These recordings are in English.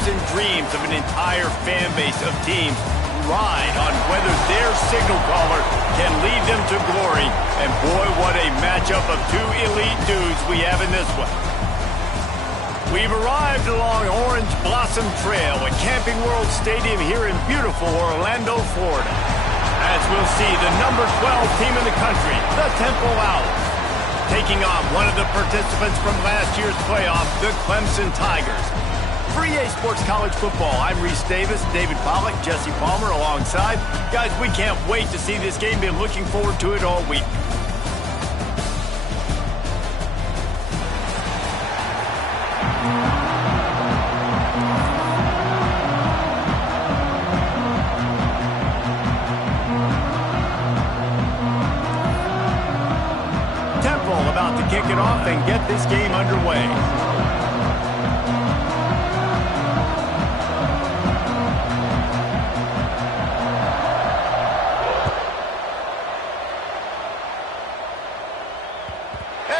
hopes and dreams of an entire fan base of teams ride on whether their signal caller can lead them to glory. And boy, what a matchup of two elite dudes we have in this one. We've arrived along Orange Blossom Trail at Camping World Stadium here in beautiful Orlando, Florida, as we'll see the number 12 team in the country, the Temple Owls, taking on one of the participants from last year's playoff, the Clemson Tigers. For EA Sports College Football, I'm Reese Davis, David Pollack, Jesse Palmer alongside. Guys, we can't wait to see this game. Been looking forward to it all week. Temple about to kick it off and get this game underway.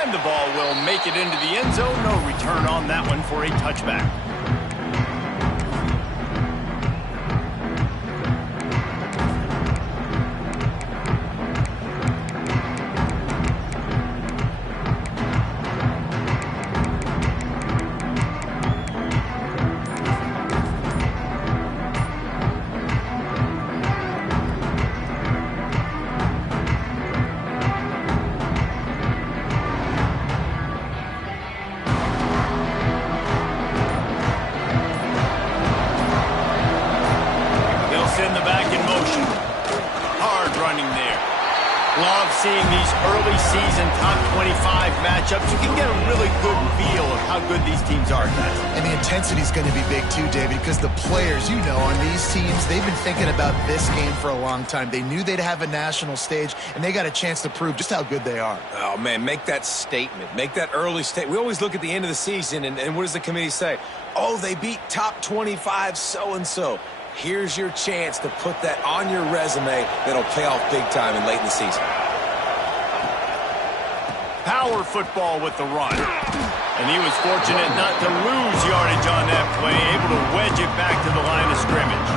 And the ball will make it into the end zone. No return on that one for a touchback. In the back in motion. Hard running there. Love seeing these early season top 25 matchups. You can get a really good feel of how good these teams are, guys. And the intensity is going to be big too, David, because the players, you know, on these teams, they've been thinking about this game for a long time. They knew they'd have a national stage, and they got a chance to prove just how good they are. Oh, man, make that statement. Make that early statement. We always look at the end of the season, and what does the committee say? Oh, they beat top 25 so-and-so. Here's your chance to put that on your resume that'll pay off big time and late in the season. Power football with the run. And he was fortunate not to lose yardage on that play, able to wedge it back to the line of scrimmage.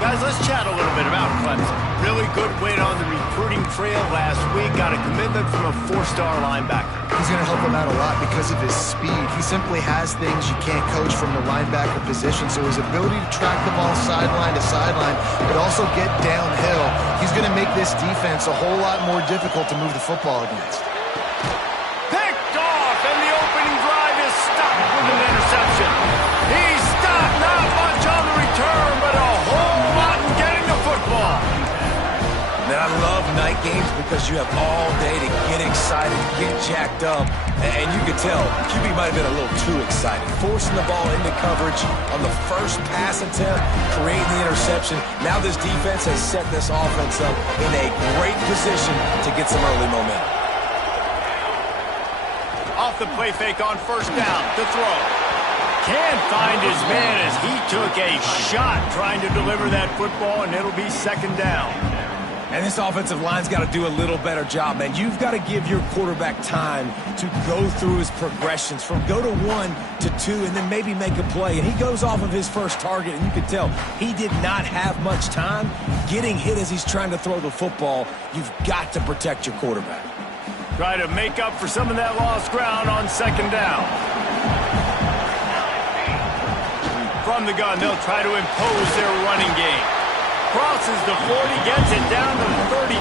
Guys, let's chat a little bit about Clemson. Really good win on the recruiting trail last week. Got a commitment from a four-star linebacker. He's going to help him out a lot because of his speed. He simply has things you can't coach from the linebacker position. So his ability to track the ball sideline to sideline, but also get downhill, he's going to make this defense a whole lot more difficult to move the football against. Picked off, and the opening drive is stopped with an interception. He's stopped, not much on the return, but a whole lot in getting the football. Man, I love night games because you have all day to get excited, get jacked up, and you could tell QB might have been a little too excited. Forcing the ball into coverage on the first pass attempt, creating the interception. Now this defense has set this offense up in a great position to get some early momentum. Off the play fake on first down to throw. Can't find his man as he took a shot trying to deliver that football, and it'll be second down. And this offensive line's got to do a little better job, man. You've got to give your quarterback time to go through his progressions from go to 1 to 2 and then maybe make a play. And he goes off of his first target, and you can tell he did not have much time getting hit as he's trying to throw the football. You've got to protect your quarterback. Try to make up for some of that lost ground on second down. From the gun, they'll try to impose their running game. Crosses the 40, gets it down to the 35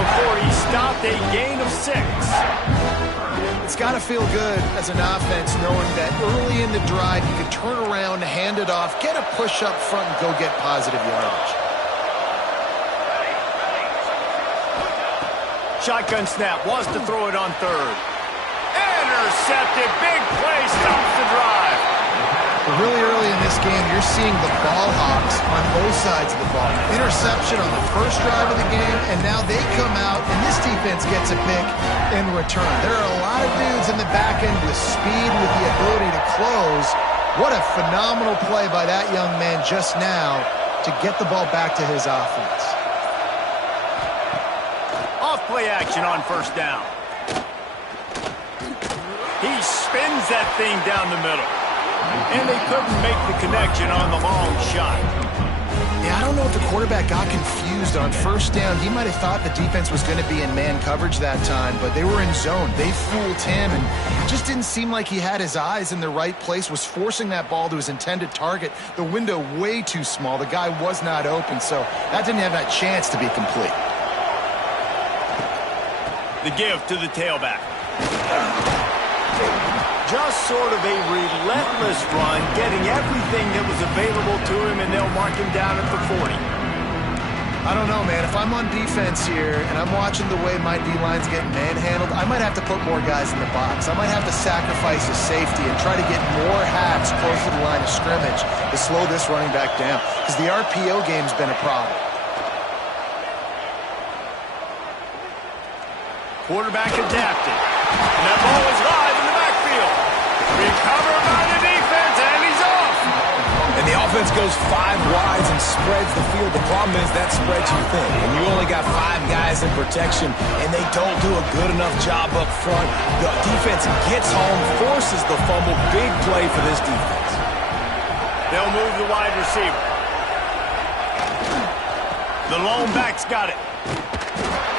before he stopped, a gain of 6. It's got to feel good as an offense knowing that early in the drive you can turn around, hand it off, get a push up front, and go get positive yardage. Shotgun snap, wants to throw it on third. Intercepted, big play, stops the drive. Really early in this game, you're seeing the ball hawks on both sides of the ball. Interception on the first drive of the game, and now they come out, and this defense gets a pick in return. There are a lot of dudes in the back end with speed, with the ability to close. What a phenomenal play by that young man just now to get the ball back to his offense. Off play action on first down. He spins that thing down the middle. and they couldn't make the connection on the long shot. Yeah, I don't know if the quarterback got confused on first down. He might have thought the defense was going to be in man coverage that time, but they were in zone. They fooled him, and it just didn't seem like he had his eyes in the right place, was forcing that ball to his intended target. The window way too small. The guy was not open, so that didn't have that chance to be complete. The give to the tailback. Just sort of a relentless run, getting everything that was available to him, and they'll mark him down at the 40. I don't know, man. If I'm on defense here and I'm watching the way my D-line's getting manhandled, I might have to put more guys in the box. I might have to sacrifice his safety and try to get more hacks close to the line of scrimmage to slow this running back down, because the RPO game's been a problem. Quarterback adapted. And that ball is live in the backfield. Recovered by the defense, and he's off. And the offense goes 5 wides and spreads the field. The problem is that spreads you thin, and you only got 5 guys in protection, and they don't do a good enough job up front. The defense gets home, forces the fumble. Big play for this defense. They'll move the wide receiver. The lone back's got it.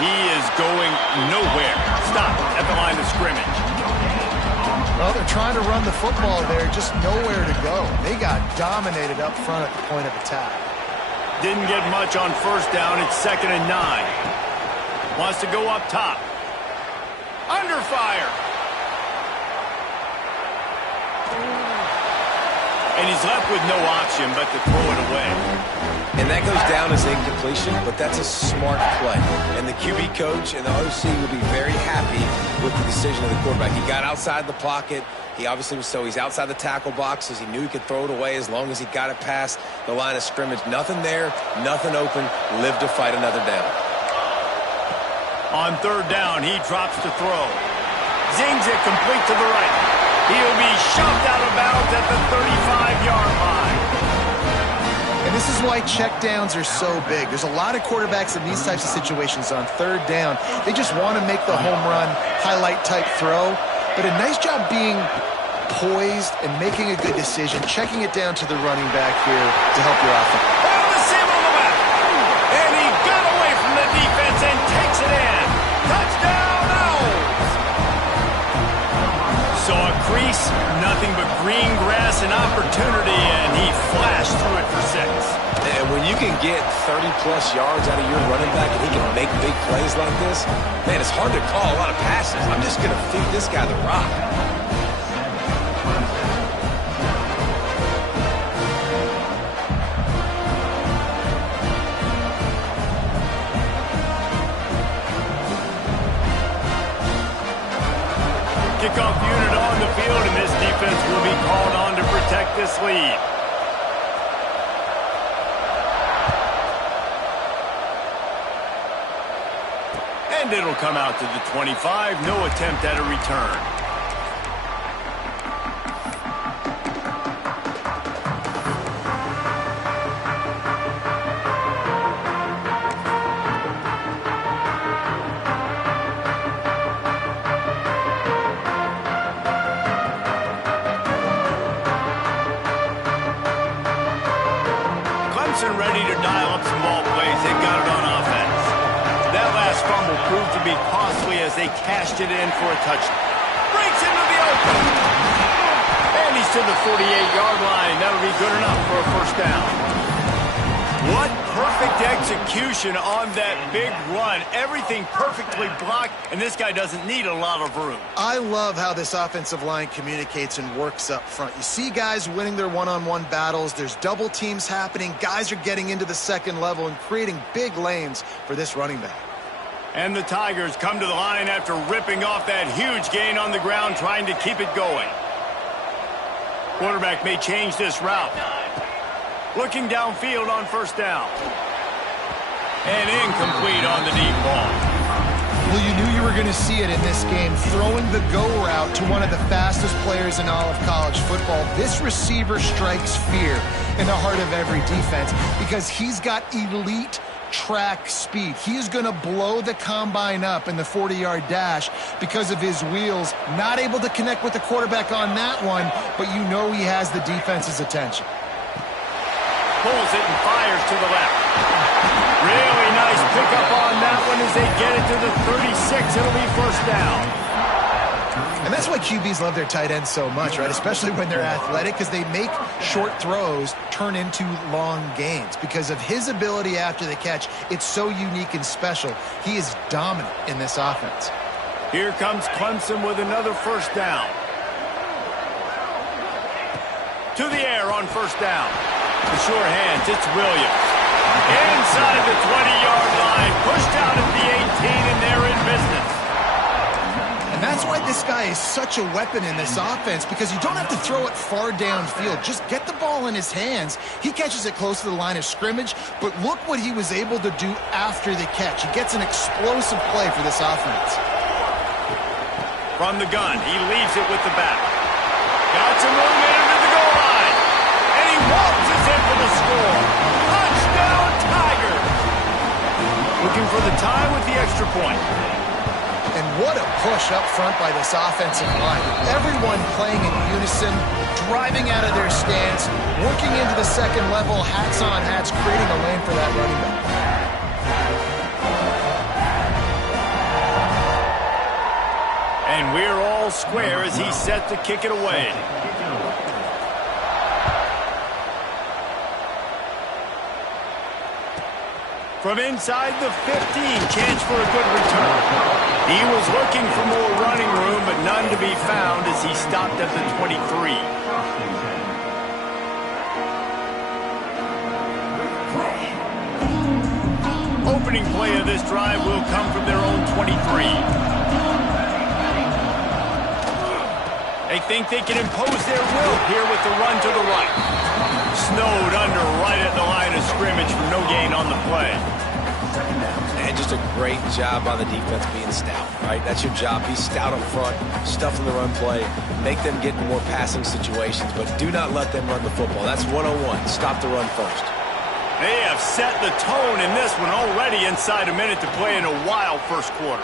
He is going nowhere. Stop at the line of scrimmage. Well, they're trying to run the football there, just nowhere to go. They got dominated up front at the point of attack. Didn't get much on first down. It's 2nd and 9. Wants to go up top. Under fire. And he's left with no option but to throw it away. And that goes down as incompletion, but that's a smart play. And the QB coach and the OC will be very happy with the decision of the quarterback. He got outside the pocket. He obviously was, so he's outside the tackle boxes. He knew he could throw it away as long as he got it past the line of scrimmage. Nothing there, nothing open. Live to fight another down. On 3rd down, he drops to throw. Zings it complete to the right. He'll be shoved out of bounds at the 35-yard line. And this is why checkdowns are so big. There's a lot of quarterbacks in these types of situations on 3rd down. They just want to make the home run, highlight-type throw. But a nice job being poised and making a good decision, checking it down to the running back here to help your offense. Oh, the seam on the back. And he got away from the defense and takes it in. Touchdown, Owls. Saw a crease, nothing but green grass and opportunity, and he flashed through it for 6. And when you can get 30-plus yards out of your running back and he can make big plays like this, man, it's hard to call a lot of passes. I'm just going to feed this guy the rock. Kickoff unit on the field, and this defense will be called on to protect this lead. And it'll come out to the 25. No attempt at a return. Clemson ready to dial up some ball plays. They've got it on offense. That last fumble proved to be costly as they cashed it in for a touchdown. Breaks into the open. And he's to the 48-yard line. That'll be good enough for a 1st down. What perfect execution on that big run. Everything perfectly blocked, and this guy doesn't need a lot of room. I love how this offensive line communicates and works up front. You see guys winning their one-on-one battles. There's double teams happening. Guys are getting into the 2nd level and creating big lanes for this running back. And the Tigers come to the line after ripping off that huge gain on the ground, trying to keep it going. Quarterback may change this route. Looking downfield on 1st down. And incomplete on the deep ball. Well, you knew you were going to see it in this game. Throwing the go route to one of the fastest players in all of college football. This receiver strikes fear in the heart of every defense because he's got elite track speed. He is going to blow the combine up in the 40-yard dash because of his wheels. Not able to connect with the quarterback on that one, but you know he has the defense's attention. Pulls it and fires to the left. Really nice pickup on that one as they get it to the 36. It'll be first down. And that's why QBs love their tight ends so much, right? Especially when they're athletic, because they make short throws turn into long gains. Because of his ability after the catch, it's so unique and special. He is dominant in this offense. Here comes Clemson with another first down. To the air on first down. The sure hands, it's Williams. Inside the 20-yard line, pushed out at the 18, and they're in business. And that's why this guy is such a weapon in this offense, because you don't have to throw it far downfield. Just get the ball in his hands. He catches it close to the line of scrimmage, but look what he was able to do after the catch. He gets an explosive play for this offense. From the gun, he leaves it with the back. Got some room in him at the goal line. And he waltzes in for the score. Touchdown, Tiger! Looking for the tie with the extra point. And what a push up front by this offensive line. Everyone playing in unison, driving out of their stance, working into the second level, hats on hats, creating a lane for that running back. And we're all square as he's set to kick it away. From inside the 15, chance for a good return. He was looking for more running room, but none to be found as he stopped at the 23. Opening play of this drive will come from their own 23. They think they can impose their will here with the run to the right. Snowed under right at the line of scrimmage for no gain on the play. And just a great job on the defense being stout, right? That's your job. Be stout up front, stuff in the run play, make them get in more passing situations, but do not let them run the football. That's 101. Stop the run first. They have set the tone in this one already inside a minute to play in a wild first quarter.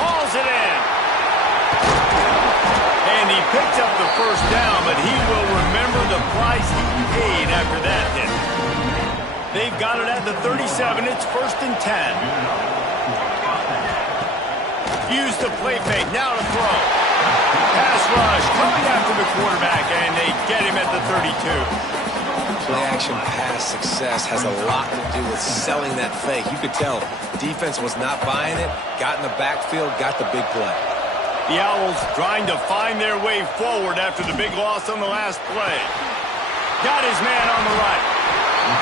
Hauls it in. And he picked up the first down, but he will remember the price he paid after that hit. They've got it at the 37. It's first and 10. Use the play fake. Now to throw. Pass rush coming after the quarterback, and they get him at the 32. Play action pass success has a lot to do with selling that fake. You could tell defense was not buying it, got in the backfield, got the big play. The Owls trying to find their way forward after the big loss on the last play. Got his man on the right.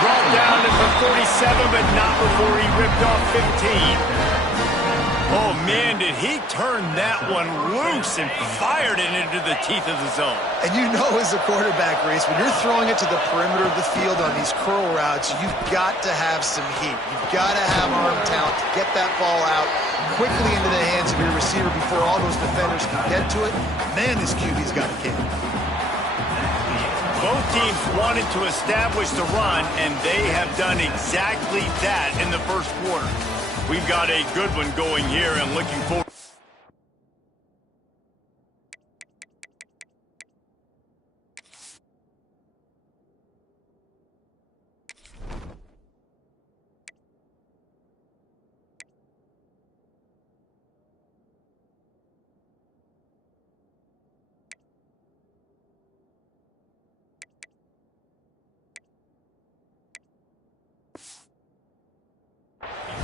Brought down at the 37, but not before he ripped off 15. Oh, man, did he turn that one loose and fired it into the teeth of the zone. And you know as a quarterback, Reese, when you're throwing it to the perimeter of the field on these curl routes, you've got to have some heat. You've got to have arm talent to get that ball out quickly into the hands of your receiver before all those defenders can get to it. Man, this QB's got a kick. Both teams wanted to establish the run, and they have done exactly that in the first quarter. We've got a good one going here and looking forward.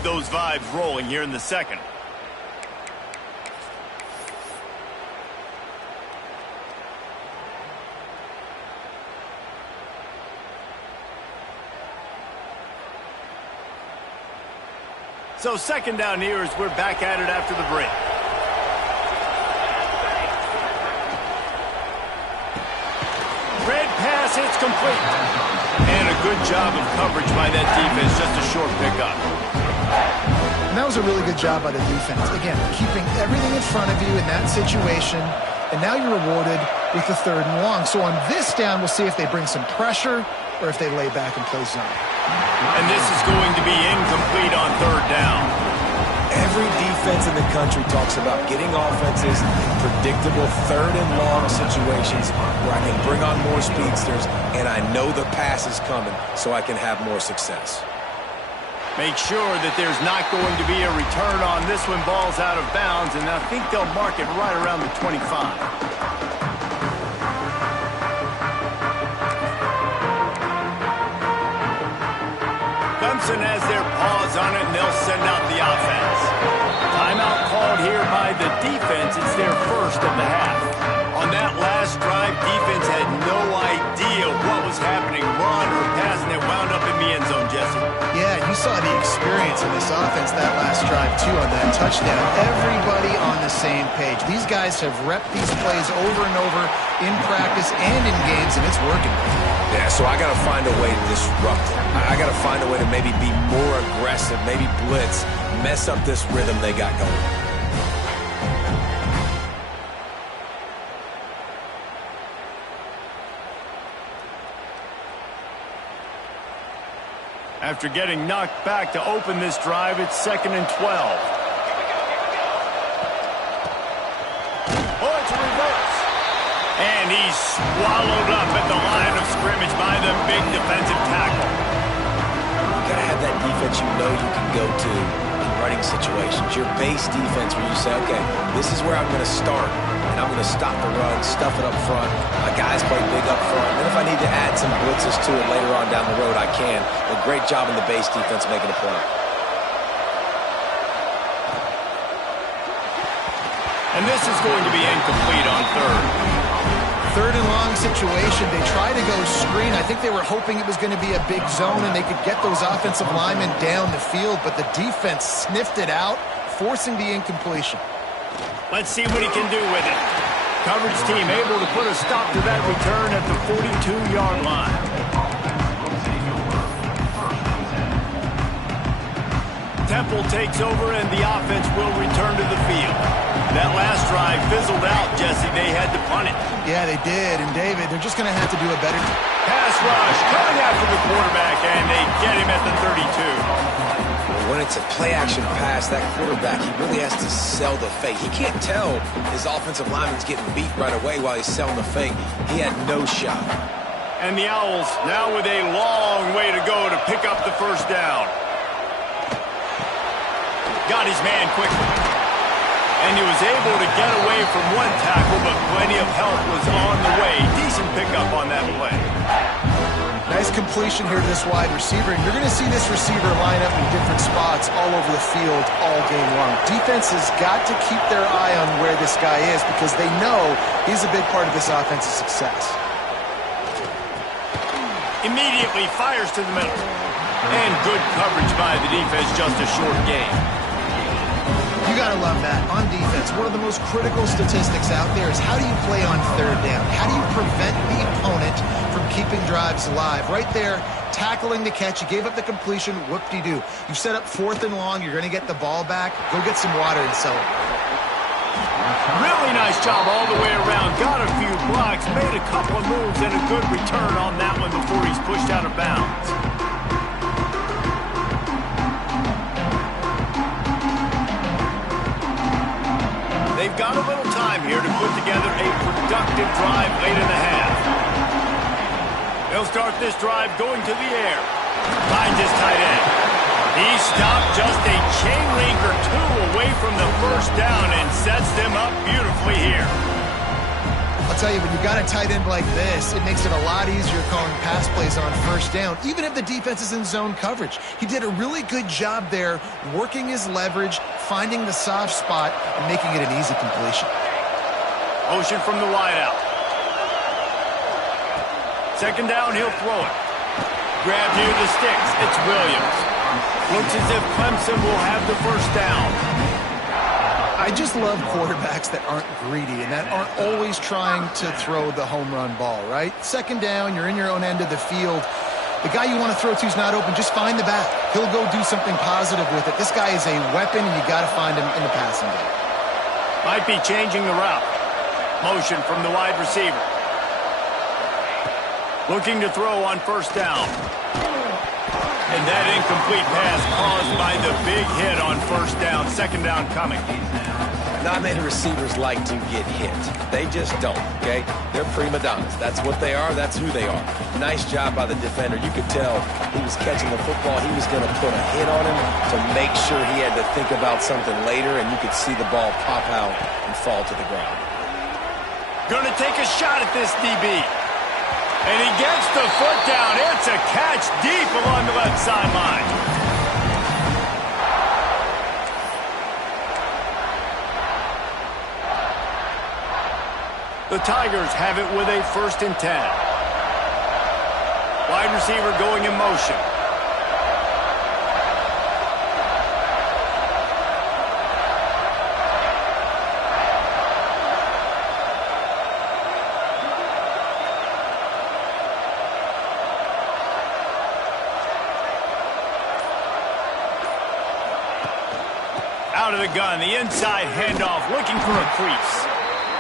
Those vibes rolling here in the second. So second down here as we're back at it after the break. Red pass, it's complete. And a good job of coverage by that defense, just a short pickup. And that was a really good job by the defense. Again, keeping everything in front of you in that situation, and now you're rewarded with the 3rd and long. So on this down, we'll see if they bring some pressure or if they lay back and play zone. And this is going to be incomplete on third down. Every defense in the country talks about getting offenses in predictable third and long situations where I can bring on more speedsters and I know the pass is coming so I can have more success. Make sure that there's not going to be a return on this when ball's out of bounds, and I think they'll mark it right around the 25. Clemson has their paws on it, and they'll send out the offense. Timeout called here by the defense. It's their first of the half. On that last drive, defense had no idea what was happening, run or pass, and it wound up in the end zone, Jesse. Yeah, you saw the experience in this offense that last drive, too, on that touchdown. Everybody on the same page. These guys have repped these plays over and over in practice and in games, and it's working. Yeah, so I got to find a way to disrupt it. I got to find a way to maybe be more aggressive, maybe blitz, mess up this rhythm they got going. After getting knocked back to open this drive, it's 2nd and 12. Oh, it's a reverse. And he's swallowed up at the line of scrimmage by the big defensive tackle. You got to have that defense you know you can go to in running situations. Your base defense where you say, okay, this is where I'm going to start, and I'm going to stop the run, stuff it up front. My guys play big up front. And if I need to add some blitzes to it later on down the road, I can. A great job in the base defense making a play. And this is going to be incomplete on third. Third and long situation. They try to go screen. I think they were hoping it was going to be a big zone and they could get those offensive linemen down the field, but the defense sniffed it out, forcing the incompletion. Let's see what he can do with it. Coverage team able to put a stop to that return at the 42-yard line. Temple takes over and the offense will return to the field. That last drive fizzled out, Jesse. They had to punt it. Yeah, they did. And David, they're just going to have to do a better pass rush coming after the quarterback, and they get him at the 32. When it's a play-action pass, that quarterback, he really has to sell the fake. He can't tell his offensive lineman's getting beat right away while he's selling the fake. He had no shot. And the Owls now with a long way to go to pick up the first down. Got his man quickly. And he was able to get away from one tackle, but plenty of help was on the way. Decent pickup on that play. Nice completion here to this wide receiver. And you're going to see this receiver line up in different spots all over the field all game long. Defense has got to keep their eye on where this guy is because they know he's a big part of this offense's success. Immediately fires to the middle. And good coverage by the defense, just a short gain. You got to love that. On defense, one of the most critical statistics out there is how do you play on third down? How do you prevent the opponent from keeping drives alive? Right there, tackling the catch. You gave up the completion. Whoop-de-doo. You set up 4th and long. You're going to get the ball back. Go get some water and celebrate. Really nice job all the way around. Got a few blocks, made a couple of moves, and a good return on that one before he's pushed out of bounds. They've got a little time here to put together a productive drive late in the half. They'll start this drive going to the air. Finds his tight end. He stopped just a chain link or two away from the first down and sets them up beautifully here. I'll tell you, when you've got a tight end like this, it makes it a lot easier calling pass plays on first down, even if the defense is in zone coverage. He did a really good job there, working his leverage, finding the soft spot, and making it an easy completion. Motion from the wideout. 2nd down, he'll throw it. Grab near the sticks. It's Williams. Looks as if Clemson will have the first down. I just love quarterbacks that aren't greedy and that aren't always trying to throw the home run ball, right? 2nd down, you're in your own end of the field. The guy you want to throw to is not open. Just find the back. He'll go do something positive with it. This guy is a weapon, and you got to find him in the passing game. Might be changing the route. Motion from the wide receiver. Looking to throw on first down. And that incomplete pass caused by the big hit on first down. Second down coming. Not many receivers like to get hit. They just don't, okay? They're prima donnas. That's what they are. That's who they are. Nice job by the defender. You could tell he was catching the football. He was going to put a hit on him to make sure he had to think about something later, and you could see the ball pop out and fall to the ground. Going to take a shot at this DB. And he gets the foot down. It's a catch deep along the left sideline. The Tigers have it with a 1st and 10. Wide receiver going in motion. Out of the gun, the inside handoff, looking for a crease.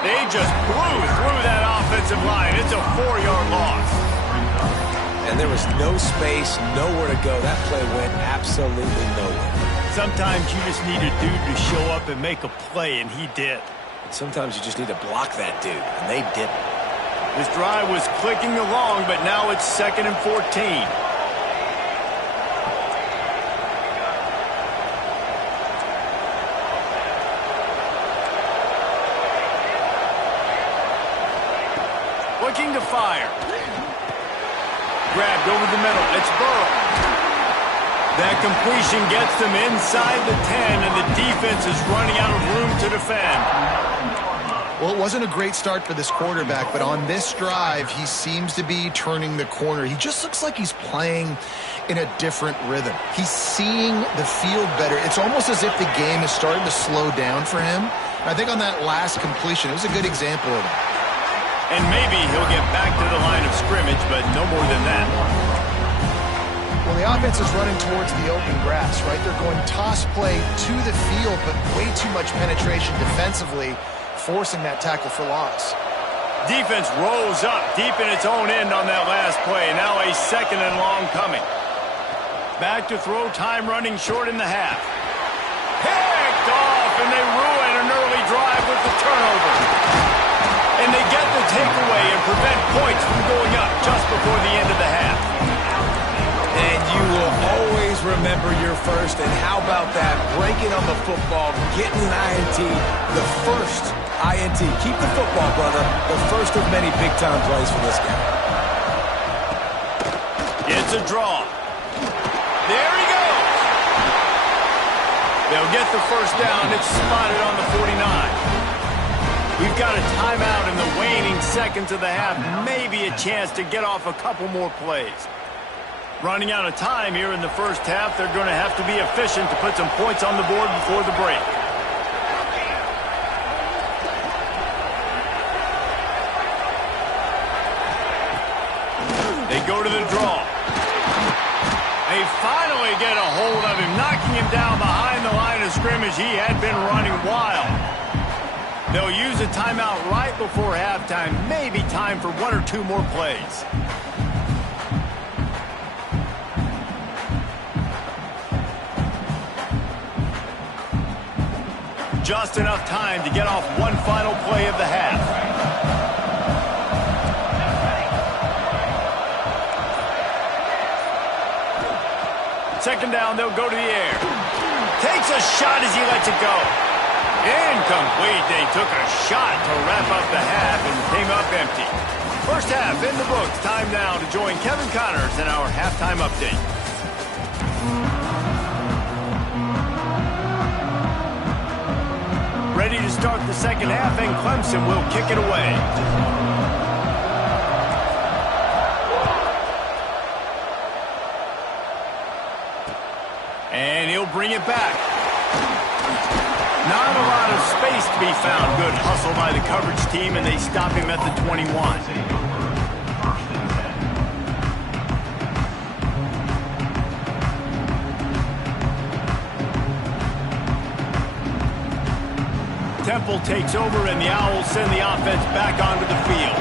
They just blew through that offensive line. It's a 4-yard loss. And there was no space, nowhere to go. That play went absolutely nowhere. Sometimes you just need a dude to show up and make a play, and he did. Sometimes you just need to block that dude, and they didn't. This drive was clicking along, but now it's 2nd and 14. Looking to fire. Grabbed over the middle. It's Burrow. That completion gets them inside the 10, and the defense is running out of room to defend. Well, it wasn't a great start for this quarterback, but on this drive, he seems to be turning the corner. He just looks like he's playing in a different rhythm. He's seeing the field better. It's almost as if the game is starting to slow down for him. I think on that last completion, it was a good example of that. And maybe he'll get back to the line of scrimmage, but no more than that. Well, the offense is running towards the open grass, right? They're going toss play to the field, but way too much penetration defensively, forcing that tackle for loss. Defense rose up deep in its own end on that last play. Now a 2nd and long coming. Back to throw, time running short in the half. Picked off, and they ruin an early drive with the turnover. And they get the takeaway and prevent points from going up just before the end of the half. And you will always remember your first. And how about that? Breaking on the football, getting an INT, the first INT. Keep the football, brother. The first of many big-time plays for this guy. It's a draw. There he goes. They'll get the first down. It's spotted on the 49. We've got a timeout in the waning seconds of the half. Maybe a chance to get off a couple more plays. Running out of time here in the first half. They're going to have to be efficient to put some points on the board before the break. They go to the draw. They finally get a hold of him, knocking him down behind the line of scrimmage. He had been running wild. They'll use a timeout right before halftime. Maybe time for 1 or 2 more plays. Just enough time to get off one final play of the half. Second down, they'll go to the air. Takes a shot as he lets it go. Incomplete. They took a shot to wrap up the half and came up empty. First half in the books. Time now to join Kevin Connors in our halftime update. Ready to start the second half, and Clemson will kick it away. And he'll bring it back. Not a lot of space to be found. Good hustle by the coverage team, and they stop him at the 21. Temple takes over, and the Owls send the offense back onto the field.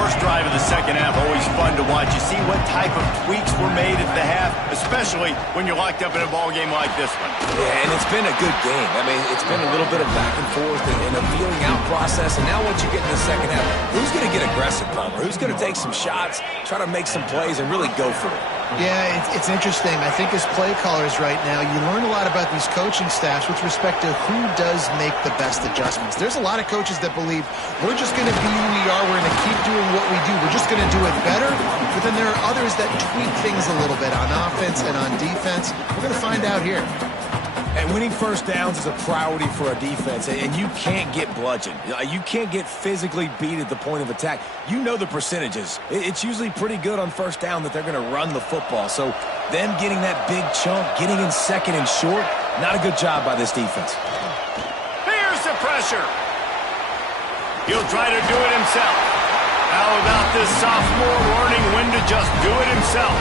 First drive of the second half, always fun to watch. You see what type of tweaks were made at the half, especially when you're locked up in a ball game like this one. Yeah, and it's been a good game. I mean, it's been a little bit of back and forth and a feeling out process. And now once you get in the second half, who's going to get aggressive, Palmer? Who's going to take some shots, try to make some plays, and really go for it? Yeah, it's interesting. I think as play callers right now, you learn a lot about these coaching staffs with respect to who does make the best adjustments. There's a lot of coaches that believe we're just going to be who we are. We're going to keep doing what we do. We're just going to do it better. But then there are others that tweak things a little bit on offense and on defense. We're going to find out here. And winning first downs is a priority for a defense, and you can't get bludgeoned. You can't get physically beat at the point of attack. You know the percentages. It's usually pretty good on first down that they're going to run the football. So them getting that big chunk, getting in second and short, not a good job by this defense. Here's the pressure. He'll try to do it himself. How about this sophomore learning when to just do it himself?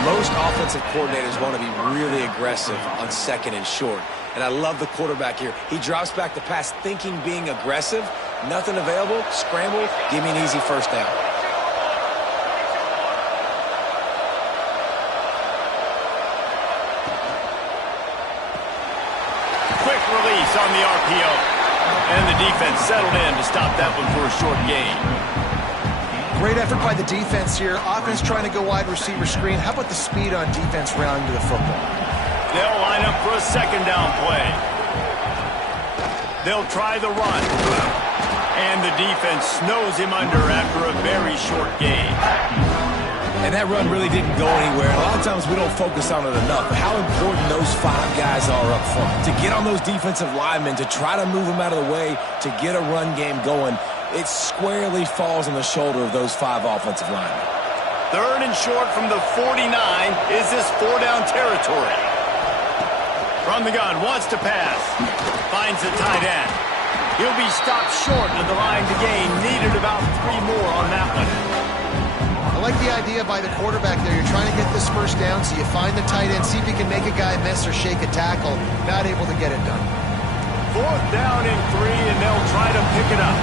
Most offensive coordinators want to be really aggressive on second and short. And I love the quarterback here. He drops back the pass thinking being aggressive. Nothing available. Scramble. Give me an easy first down. Quick release on the RPO. And the defense settled in to stop that one for a short gain. Great effort by the defense here. Offense trying to go wide receiver screen. How about the speed on defense rounding to the football? They'll line up for a second down play. They'll try the run. And the defense snows him under after a very short gain. And that run really didn't go anywhere. A lot of times we don't focus on it enough. But how important those 5 guys are up front. To get on those defensive linemen, to try to move them out of the way, to get a run game going, it squarely falls on the shoulder of those 5 offensive linemen. Third and short from the 49 is this 4-down territory. From the gun, wants to pass. Finds the tight end. He'll be stopped short of the line to gain. Needed about 3 more on that one. I like the idea by the quarterback there. You're trying to get this first down, so you find the tight end, see if you can make a guy miss or shake a tackle. Not able to get it done. 4th down and 3, and they'll try to pick it up.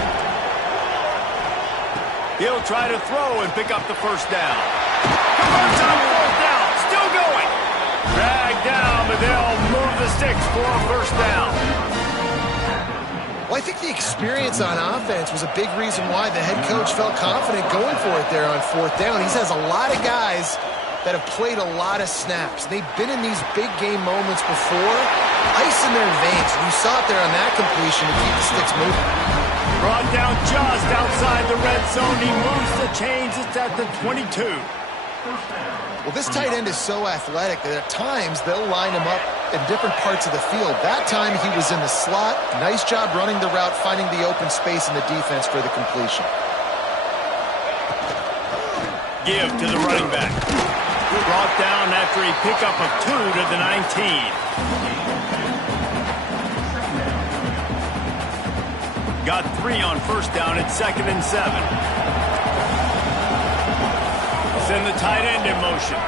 He'll try to throw and pick up the first down. Converts on 4th down. Still going. Dragged down, but they'll move the sticks for a first down. Well, I think the experience on offense was a big reason why the head coach felt confident going for it there on 4th down. He has a lot of guys that have played a lot of snaps. They've been in these big game moments before. Ice in their veins. You saw it there on that completion to keep the sticks moving. Brought down just outside the red zone. He moves the chains. It's at the 22. Well, this tight end is so athletic that at times they'll line him up in different parts of the field. That time he was in the slot. Nice job running the route, finding the open space in the defense for the completion. Give to the running back. Brought down after a pickup of 2 to the 19. Got 3 on first down at 2nd and 7. Send the tight end in motion.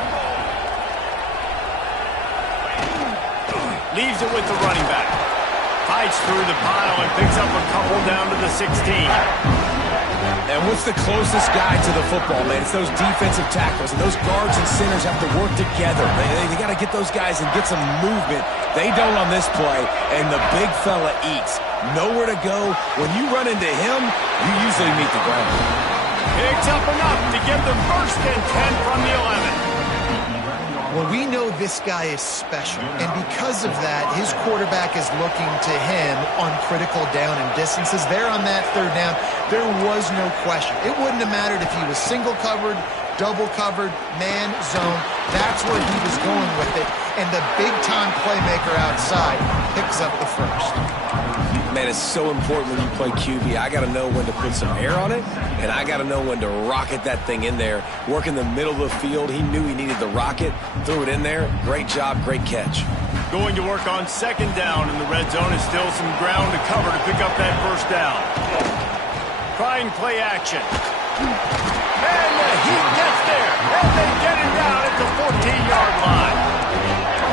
Leaves it with the running back. Fights through the pile and picks up a couple down to the 16. And what's the closest guy to the football, man? It's those defensive tackles, and those guards and centers have to work together. They got to get those guys and get some movement. They don't on this play, and the big fella eats. Nowhere to go. When you run into him, you usually meet the ground. Picks up enough to get the 1st and 10 from the 11. Well, we know this guy is special, and because of that, his quarterback is looking to him on critical down and distances. There on that 3rd down, there was no question. It wouldn't have mattered if he was single covered, double covered, man, zone. That's where he was going with it, and the big-time playmaker outside picks up the 1st. Man, it's so important when you play QB. I got to know when to put some air on it, and I got to know when to rocket that thing in there. Work in the middle of the field. He knew he needed the rocket, threw it in there. Great job, great catch. Going to work on 2nd down in the red zone. Is still some ground to cover to pick up that first down. Trying play action. And the Heat gets there, and they get it down at the 14-yard line.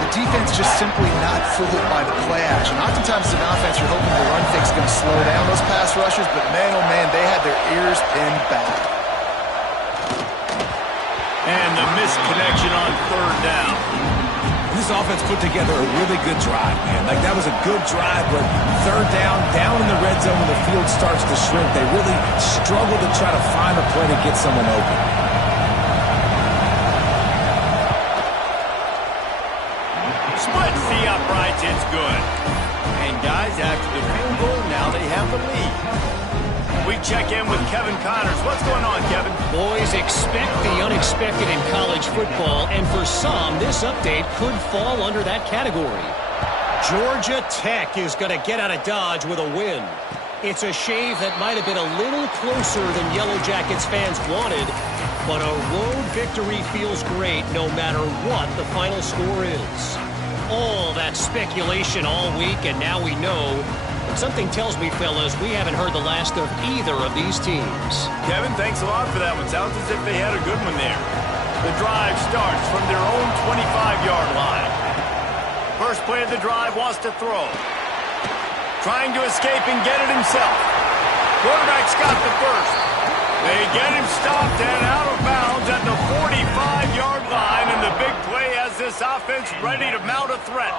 The defense just simply not fooled by the play action. Oftentimes as an offense, you're hoping the run fake's going to slow down those pass rushers, but man, oh man, they had their ears pinned back. And the missed connection on third down. This offense put together a really good drive, man. Like, that was a good drive, but third down in the red zone when the field starts to shrink, they really struggle to try to find a play to get someone open. Splits the uprights, it's good. And guys, after the field goal, now they have the lead. We check in with Kevin Connors. What's going on, Kevin? Boys, expect the unexpected in college football, and for some, this update could fall under that category. Georgia Tech is going to get out of Dodge with a win. It's a shave that might have been a little closer than Yellow Jackets fans wanted, but a road victory feels great no matter what the final score is. All that speculation all week, and now we know. Something tells me, fellas, we haven't heard the last of either of these teams. Kevin, thanks a lot for that one. Sounds as if they had a good one there. The drive starts from their own 25-yard line. First play of the drive, wants to throw. Trying to escape and get it himself. Quarterback's got the first. They get him stopped and out of bounds at the 45-yard line, and the big play has this offense ready to mount a threat.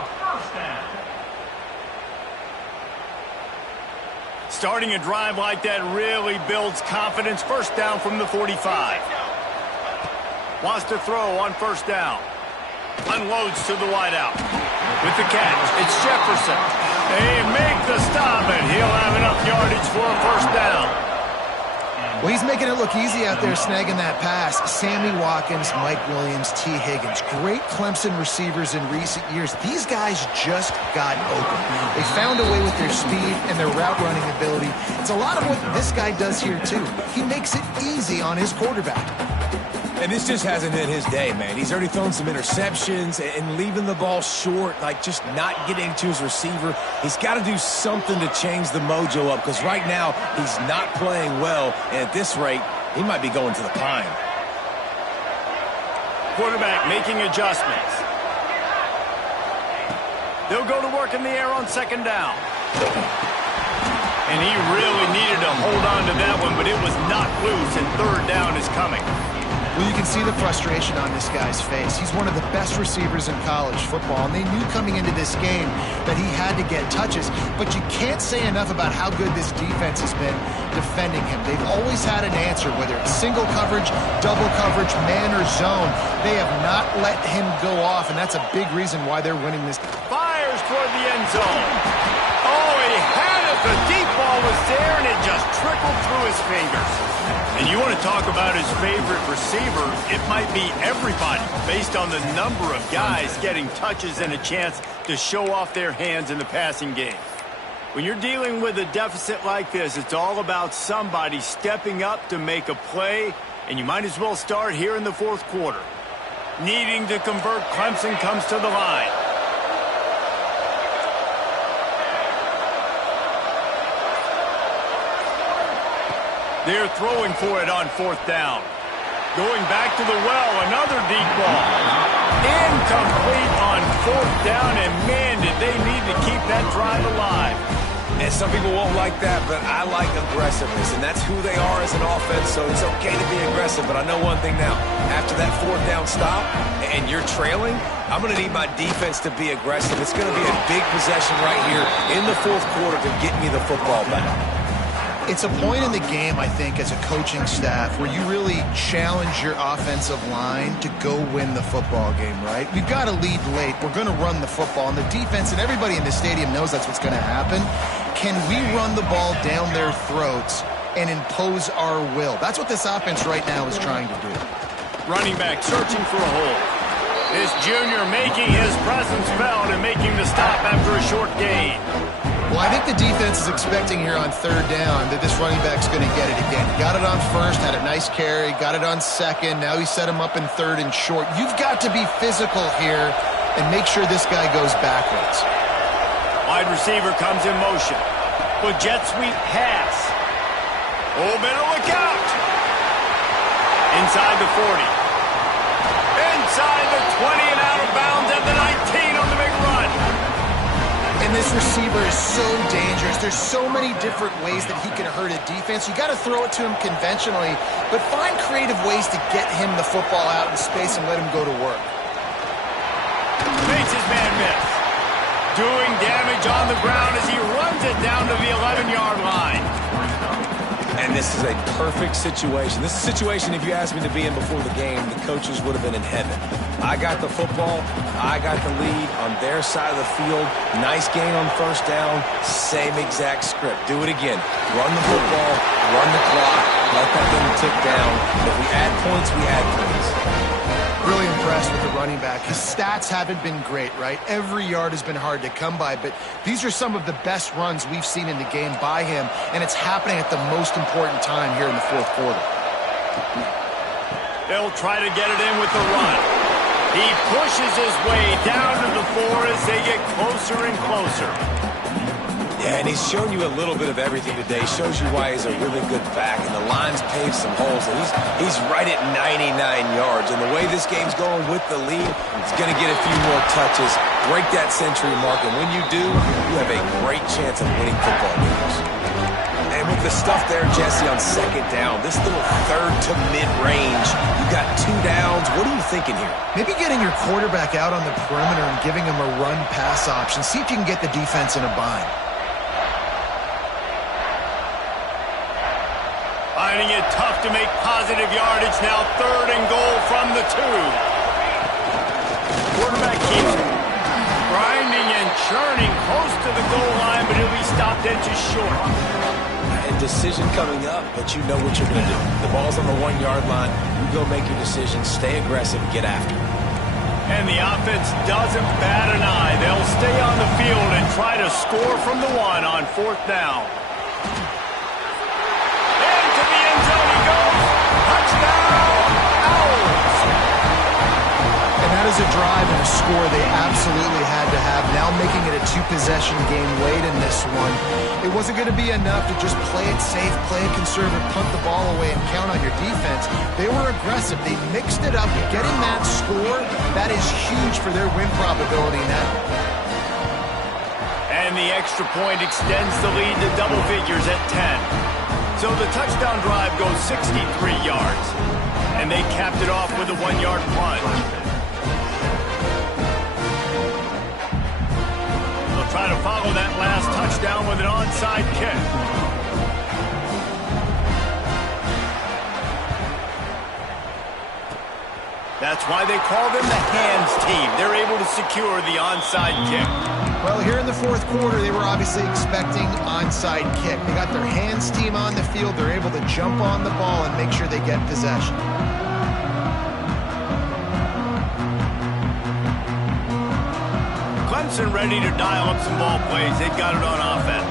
Starting a drive like that really builds confidence. First down from the 45. Wants to throw on first down. Unloads to the wideout. With the catch, it's Jefferson. They make the stop, and he'll have enough yardage for a first down. Well, he's making it look easy out there snagging that pass. Sammy Watkins, Mike Williams, T. Higgins. Great Clemson receivers in recent years. These guys just got open. They found a way with their speed and their route running ability. It's a lot of what this guy does here, too. He makes it easy on his quarterback. And this just hasn't been his day, man. He's already thrown some interceptions and leaving the ball short, like just not getting to his receiver. He's got to do something to change the mojo up, because right now he's not playing well, and at this rate, he might be going to the pine. Quarterback making adjustments. They'll go to work in the air on second down. And he really needed to hold on to that one, but it was knocked loose, and third down is coming. Well, you can see the frustration on this guy's face. He's one of the best receivers in college football, and they knew coming into this game that he had to get touches. But you can't say enough about how good this defense has been defending him. They've always had an answer, whether it's single coverage, double coverage, man or zone. They have not let him go off, and that's a big reason why they're winning this. Fires toward the end zone. Oh, he had it. The deep ball was there, and it just trickled through his fingers. And you want to talk about his favorite receiver, it might be everybody, based on the number of guys getting touches and a chance to show off their hands in the passing game. When you're dealing with a deficit like this, it's all about somebody stepping up to make a play, and you might as well start here in the fourth quarter. Needing to convert, Clemson comes to the line. They're throwing for it on fourth down. Going back to the well, another deep ball. Incomplete on fourth down, and man, did they need to keep that drive alive. And some people won't like that, but I like aggressiveness, and that's who they are as an offense, so it's okay to be aggressive. But I know one thing now. After that fourth down stop and you're trailing, I'm going to need my defense to be aggressive. It's going to be a big possession right here in the fourth quarter to get me the football back. It's a point in the game, I think, as a coaching staff where you really challenge your offensive line to go win the football game, right? We've got to lead late. We're going to run the football. And the defense and everybody in the stadium knows that's what's going to happen. Can we run the ball down their throats and impose our will? That's what this offense right now is trying to do. Running back searching for a hole. This junior making his presence felt and making the stop after a short gain. Well, I think the defense is expecting here on third down that this running back's going to get it again. Got it on first, had a nice carry, got it on second. Now he set him up in third and short. You've got to be physical here and make sure this guy goes backwards. Wide receiver comes in motion. With jet sweep pass. Oh, better look out. Inside the 40. Inside the 20 and out of bounds at the 19 on the big run. And this receiver is so dangerous. There's so many different ways that he can hurt a defense. You got to throw it to him conventionally, but find creative ways to get him the football out in space and let him go to work. Makes his man miss. Doing damage on the ground as he runs it down to the 11-yard line. And this is a perfect situation. This is a situation, if you asked me to be in before the game, the coaches would have been in heaven. I got the football. I got the lead on their side of the field. Nice gain on first down. Same exact script. Do it again. Run the football. Run the clock. Let that thing tick down. If we add points, we add points. Really impressed with the running back. His stats haven't been great, right? Every yard has been hard to come by, but these are some of the best runs we've seen in the game by him, and it's happening at the most important time here in the fourth quarter. They'll try to get it in with the run. He pushes his way down to the 4 as they get closer and closer. Yeah, and he's shown you a little bit of everything today. Shows you why he's a really good back, and the line's paved some holes. And he's right at 99 yards. And the way this game's going with the lead, he's going to get a few more touches, break that century mark, and when you do, you have a great chance of winning football games. And with the stuff there, Jesse, on second down, this little third to mid-range, you got 2 downs. What are you thinking here? Maybe getting your quarterback out on the perimeter and giving him a run-pass option. See if you can get the defense in a bind. Finding it tough to make positive yardage now. 3rd and goal from the 2. Quarterback keeps grinding and churning close to the goal line, but he'll be stopped inches short. And decision coming up, but you know what you're going to do. The ball's on the 1-yard line. You go make your decision, stay aggressive, and get after it. And the offense doesn't bat an eye. They'll stay on the field and try to score from the 1 on 4th down. Into the end zone he goes. Touchdown, Owls. And that is a drive and a score they absolutely had to have. Now making it a 2-possession game late in this one. It wasn't going to be enough to just play it safe, play it conservative, punt the ball away, and count on your defense. They were aggressive. They mixed it up. Getting that score, that is huge for their win probability now. And the extra point extends the lead to double figures at 10. So the touchdown drive goes 63 yards. And they capped it off with a 1-yard plunge. They'll try to follow that last touchdown with an onside kick. That's why they call them the hands team. They're able to secure the onside kick. Well, here in the fourth quarter, they were obviously expecting onside kick. They got their hands team on the field. They're able to jump on the ball and make sure they get possession. Clemson ready to dial up some ball plays. They've got it on offense.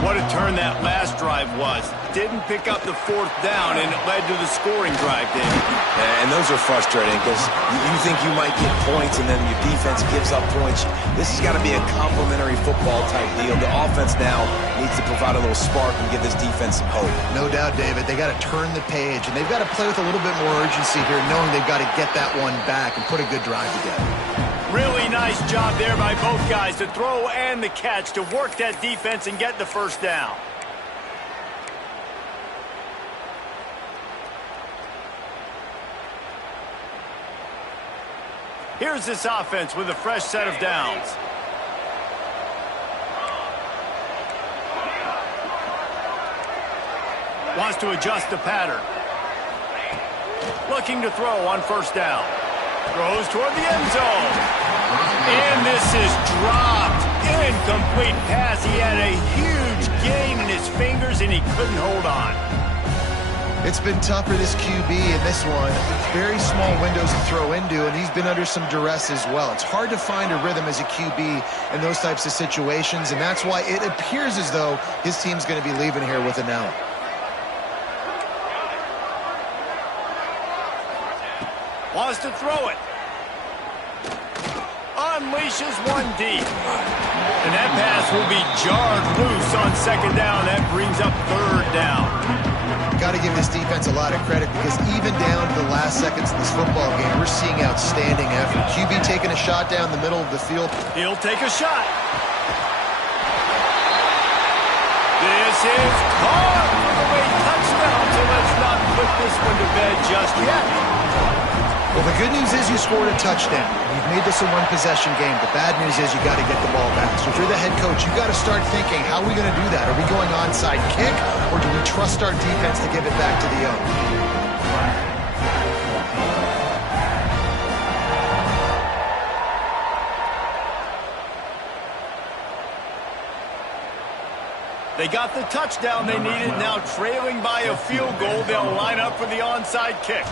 What a turn that last drive was. Didn't pick up the 4th down, and it led to the scoring drive, David. And those are frustrating because you think you might get points, and then your defense gives up points. This has got to be a complimentary football-type deal. The offense now needs to provide a little spark and give this defense some hope. No doubt, David. They got to turn the page, and they've got to play with a little bit more urgency here, knowing they've got to get that one back and put a good drive together. Really nice job there by both guys to throw and the catch to work that defense and get the first down. Here's this offense with a fresh set of downs. Wants to adjust the pattern. Looking to throw on first down. Throws toward the end zone. And this is dropped. Incomplete pass. He had a huge gain in his fingers, and he couldn't hold on. It's been tough for this QB in this one. Very small windows to throw into, and he's been under some duress as well. It's hard to find a rhythm as a QB in those types of situations, and that's why it appears as though his team's going to be leaving here with an L. Wants to throw it. Unleashes one deep. And that pass will be jarred loose on second down. That brings up 3rd down. got to give this defense a lot of credit because even down to the last seconds of this football game, we're seeing outstanding effort. QB taking a shot down the middle of the field. He'll take a shot. This is caught for the late touchdown, so let's not put this one to bed just yet. Well, the good news is you scored a touchdown. You've made this a one-possession game. The bad news is you got to get the ball back. So if you're the head coach, you got to start thinking, how are we going to do that? Are we going onside kick, or do we trust our defense to give it back to the owner? They got the touchdown they needed. Now trailing by a field goal, they'll line up for the onside kick.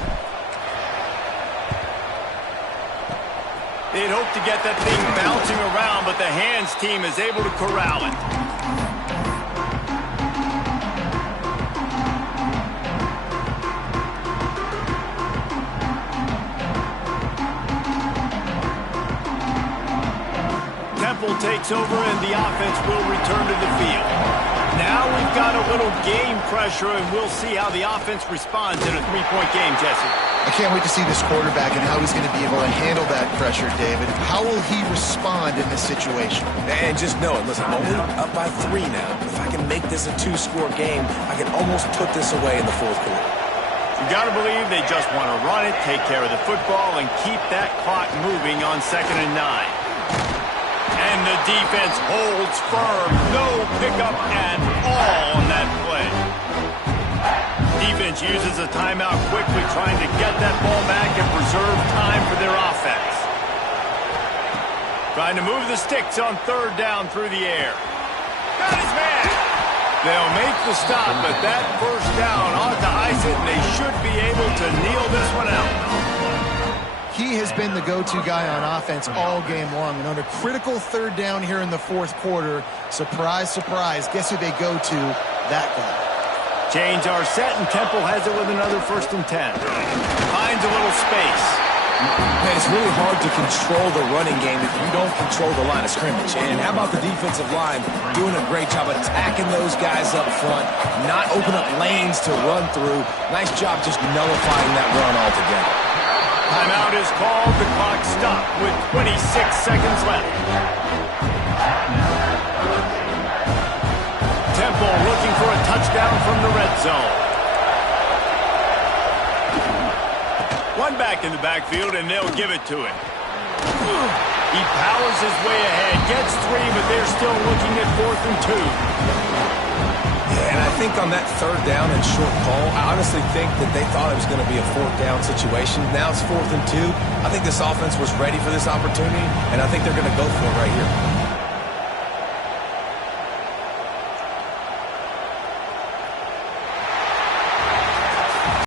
They'd hope to get that thing bouncing around, but the hands team is able to corral it. Temple takes over and the offense will return to the field. Now we've got a little game pressure, and we'll see how the offense responds in a three-point game, Jesse. I can't wait to see this quarterback and how he's going to be able to handle that pressure, David. How will he respond in this situation? And just know it. Listen, I'm only up by 3 now. If I can make this a 2-score game, I can almost put this away in the fourth quarter. You got to believe they just want to run it, take care of the football, and keep that clock moving on 2nd and 9. And the defense holds firm. No pickup at all on that play. Defense uses a timeout quickly, trying to get that ball back and preserve time for their offense. Trying to move the sticks on 3rd down through the air. Got his man. They'll make the stop, but that 1st down ought to ice it, and they should be able to kneel this one out. He has been the go-to guy on offense all game long. And on a critical 3rd down here in the 4th quarter, surprise, surprise, guess who they go to? That guy. Change our set, and Temple has it with another 1st and 10. Finds a little space. Man, it's really hard to control the running game if you don't control the line of scrimmage. And how about the defensive line doing a great job attacking those guys up front, not open up lanes to run through. Nice job just nullifying that run altogether. Timeout is called. The clock stopped with 26 seconds left. Temple looking for a touchdown from the red zone. One back in the backfield, and they'll give it to him. He powers his way ahead, gets 3, but they're still looking at 4th and 2. And I think on that 3rd down and short call, I honestly think that they thought it was going to be a 4th down situation. Now it's 4th and 2. I think this offense was ready for this opportunity, and I think they're going to go for it right here.